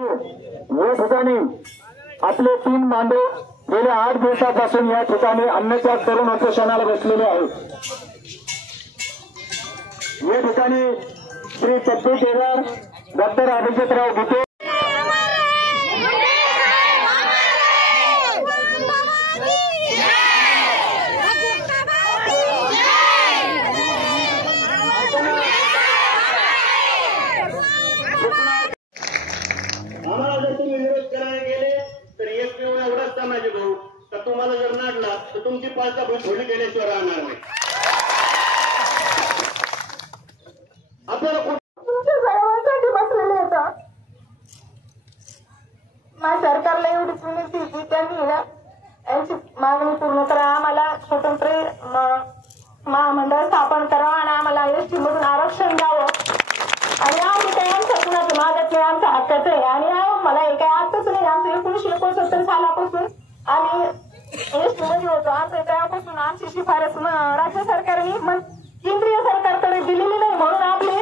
या ठिकाणी आपले 3 मांडे गेल्या 8 दिवसापासून या ठिकाणी अन्नत्याग करून उपोषणाला बसलेले आहेत। या ठिकाणी श्री चट्टू केदार, डॉक्टर अभिजितराव गीते तुम्हाला जर नाडला तर तुमची पालता थोडी गेल्याशिवाय राहणार नाही। आपल्याला तुमच्या सर्वांसाठी बसलेले होता। माझ्या सरकारला एवढीच विनंती की त्यांनी यांची मागणी पूर्ण करा, आम्हाला स्वतंत्र महामंडळ स्थापन करावं आणि आम्हाला एसटी मधून आरक्षण द्यावं। आणि आम्ही काही आमच्या कुणाचं मागत नाही, आमच्या हक्काचं आहे। आणि मला हे काही आताच नाही, आमचं 1969 सालापासून आम्ही एसटी मध्ये होतो। आमच्या तेव्हापासून आमची शिफारस राज्य सरकारने केंद्रीय सरकारकडे दिलेली नाही, म्हणून आपले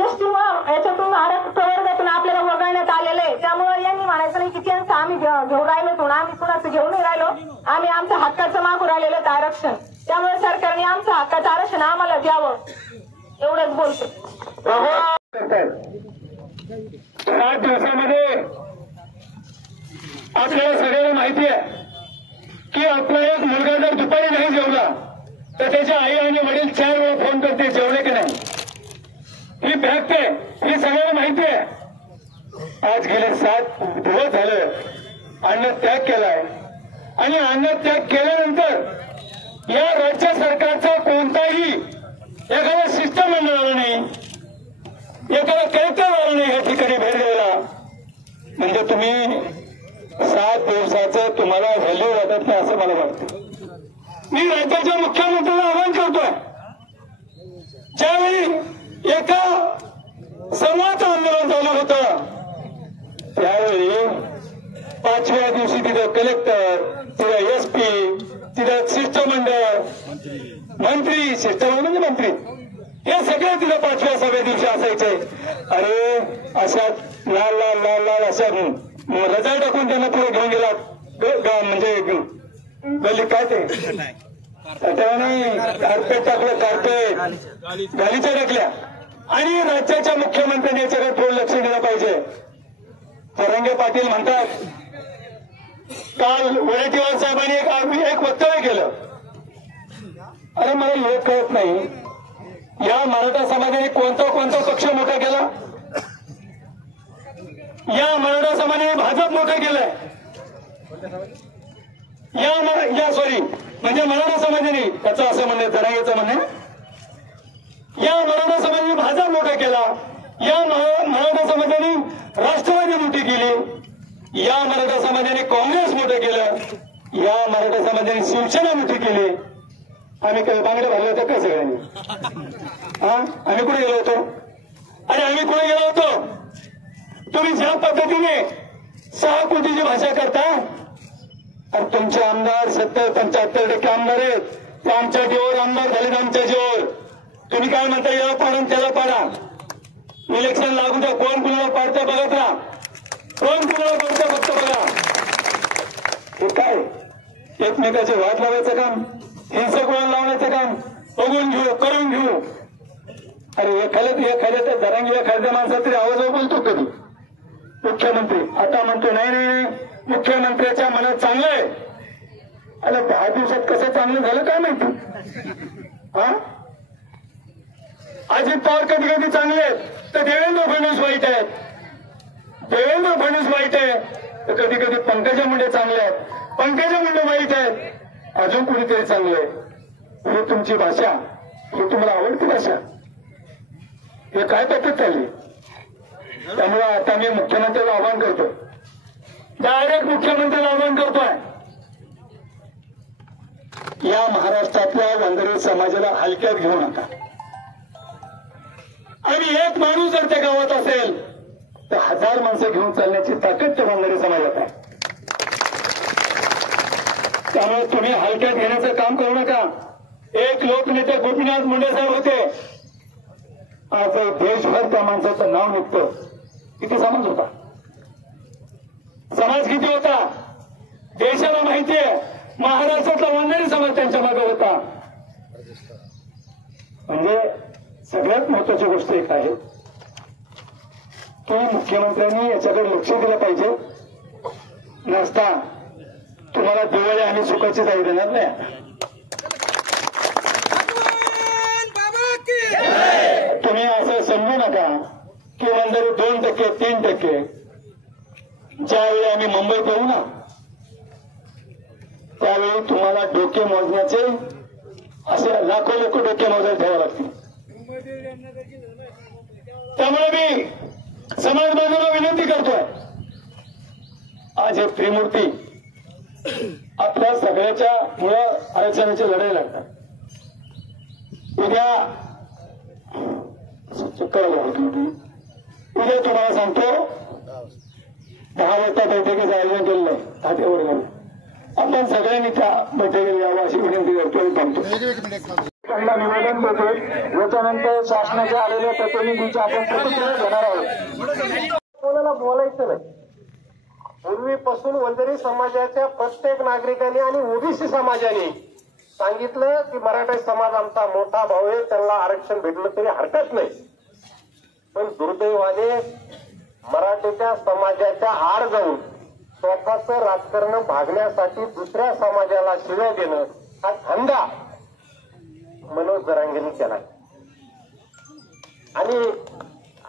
एसटी याच्यातून प्रवर्गातून आपल्याला वगळण्यात आलेलं आहे। त्यामुळे यांनी म्हणायचं नाही की त्यांचं आम्ही घेऊन राहिलो, म्हणून आम्ही कुणाचं घेऊन नाही राहिलो, आम्ही आमच्या हक्काचं मागून राहिलेलं आहे आरक्षण। त्यामुळे सरकारने आमचं हक्काचं आरक्षण आम्हाला द्यावं, एवढंच बोलतो। 7 दिवसामध्ये आपल्याला सगळ्यांना माहिती आहे की आपला एक मुलगा जर दुपारी नाही जेवला तर त्याच्या आई आणि वडील 4 वेळा फोन करते जेवले की नाही। ही फॅक्ट आहे, ही सगळ्यांना माहिती आहे। आज गेले 7 दिवस झाले अन्नत्याग केलाय आणि अन्नत्याग केल्यानंतर या राज्य सरकारचा कोणताही एखादा शिष्टमंडळ आला नाही, एखादा कलेक्टर आला नाही या ठिकाणी भेट द्यायला। म्हणजे तुम्ही 7 दिवसाचं तुम्हाला व्हॅल्यू वाटत नाही असं मला वाटतं। मी राज्याच्या मुख्यमंत्र्यांना आवाहन करतोय, ज्यावेळी एका संवाद आंदोलन चालू होतं त्यावेळी 5व्या दिवशी तिथं कलेक्टर, तिथं एसपी, तिथं शिष्टमंडळ, मंत्री, शिष्टमंडळ म्हणजे मंत्री, हे सगळे तिथं 5व्या 6व्या दिवशी असायचे। अरे अशा लाल लाल लाल लाल अशा रजा टाकून त्यांना पुढे घेऊन गेला, म्हणजे गल्ली काय ते त्याने कार्पेट टाकलं, कार्पेट गालीच्या टाकल्या। आणि राज्याच्या मुख्यमंत्र्यांनी याच्याकडे थोडं लक्ष दिलं पाहिजे। तरंगे पाटील म्हणतात, काल वडेट्टीवार साहेबांनी एक वक्तव्य केलं, अरे मला हे कळत नाही, या मराठा समाजाने कोणता पक्ष मोठा केला? या मराठा समाजाने भाजप मोठं केलंय, म्हणजे मराठा समाजाने, त्याचं असं म्हणणं, जरांगेचं म्हणणं, या मराठा समाजाने भाजप मोठा केला, या मराठा समाजाने राष्ट्रवादी मोठी केली, या मराठा समाजाने काँग्रेस मोठं केलं, या मराठा समाजाने शिवसेना मोठी केली। आम्ही काही बांगड्या भरल्या होत्या का सगळ्यांनी? आम्ही कुठे गेलो होतो? आणि आम्ही कुठे गेलो होतो? तुम्ही ज्या पद्धतीने 6 कोटीची भाषा करता, आणि तुमचे आमदार 70-75% आमदार आहेत, ते आमच्या जीवावर आमदार झालेत, आमच्या जीवावर। तुम्ही काय म्हणता, याला पाडा त्याला पाडा, इलेक्शन लागू द्या, कोण कुणाला पाडतं बघत राहा, कोण कुणाला पाडतं फक्त बघा। हे काय एकमेकाचे वाद लावायचं काम, हिंसक वळण लावण्याचं काम, बघून घेऊ, करून घेऊ। अरे एखाद्या त्या जरांगी एखाद्या माणसाला तरी आवाज बोलतो कधी मुख्यमंत्री? आता म्हणतो नाही, मुख्यमंत्र्याच्या मनात चांगलं आहे। अरे 10 दिवसात कसं चांगलं झालं काय माहिती? अजित पवार कधी कधी चांगले आहेत तर देवेंद्र फडणवीस वाईट आहेत, देवेंद्र फडणवीस वाईट आहे तर कधी कधी पंकजा मुंडे चांगले आहेत, पंकजा मुंडे वाईट आहेत, अजून कुणीतरी चांगले आहे। ही तुमची भाषा, ही तुम्हाला आवडती भाषा? हे काय पद्धत चालली? त्यामुळे आता मी मुख्यमंत्र्याला आवाहन करतो, डायरेक्ट मुख्यमंत्र्याला आवाहन करतोय, या महाराष्ट्रातल्या वंजारी समाजाला हलक्यात घेऊ नका। आणि एक माणूस जर त्या गावात असेल तर 1000 माणसं घेऊन चालण्याची ताकद त्या वंजारी समाजात आहे। त्यामुळे तुम्ही हलक्यात घेण्याचं काम करू नका। एक लोकनेते गोपीनाथ मुंडे साहेब होते, आज देशभर त्या माणसाचं नाव निघतं, किती समाज होता? समाज किती होता देशाला माहितीये. महाराष्ट्रातला वंजारी समाज त्यांच्या मागे होता. म्हणजे सगळ्यात महत्वाची गोष्ट एक आहे की मुख्यमंत्र्यांनी याच्याकडे लक्ष दिलं पाहिजे. नसता तुम्हाला दिवाळी आणि सुखाची जाई देणार नाही. तुम्ही असं समजू नका की वंजारी 2%, 3%. ज्यावेळी आम्ही मुंबईत येऊ ना त्यावेळी तुम्हाला डोके मोजण्याचे असे लाखो लोक डोके मोजायला ठेवावे लागतील. त्यामुळे मी समाज बांधवांना विनंती करतोय, आज हे त्रिमूर्ती आपल्या सगळ्याच्या मुळे आरक्षणाची लढाई लागतात. उद्या तुम्हाला सांगतो 10 वाजता बैठकीचं आयोजन केलेलं आहे. हातेवर आपण सगळ्यांनी त्या बैठकीला यावं अशी विनंती करतो. सांगतो निवेदन देतो. याच्यानंतर शासनाच्या आलेल्या प्रतिनिधीच्या आपण प्रतिक्रिया घेणार आहोत. कोणाला बोलायचं नाही. पूर्वीपासून वंजारी समाजाच्या प्रत्येक नागरिकांनी आणि ओबीसी समाजाने सांगितलं की मराठा समाज आमचा मोठा भाऊ आहे, त्यांना आरक्षण भेटलं तरी हरकत नाही. पण दुर्दैवाने मराठीच्या समाजाच्या आड जाऊन स्वतःचं राजकारण भागण्यासाठी दुसऱ्या समाजाला शिव्या देणं हा धंदा मनोज जरांगेंनी केला. आणि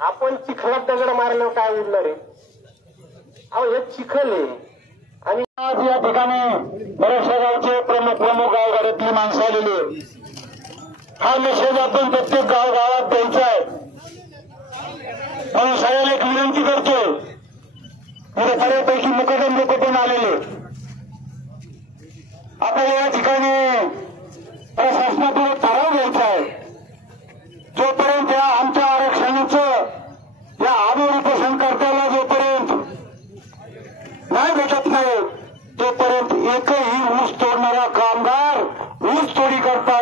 आपण चिखलात दगड मारल्यावर काय उरणार आहे? अहो हे चिखल आहे. आणि आज या ठिकाणी बऱ्याचशा गावचे प्रमुख गावगाड्यातली माणसं आलेली. हा मेसेज आपण प्रत्येक गावात द्यायचा आहे म्हणून सगळ्याला एक विनंती करतोय. म्हणजे बऱ्यापैकी मुकदम लोक पण आलेले. आपल्याला या ठिकाणी प्रशासनाकडे ठराव घ्यायचा आहे. जोपर्यंत या आमच्या आरक्षणाचं या आमोरी पसंतकर्त्याला जोपर्यंत नाही भेटत नाही तोपर्यंत एकही ऊस तोडणारा कामगार ऊस तोडी करता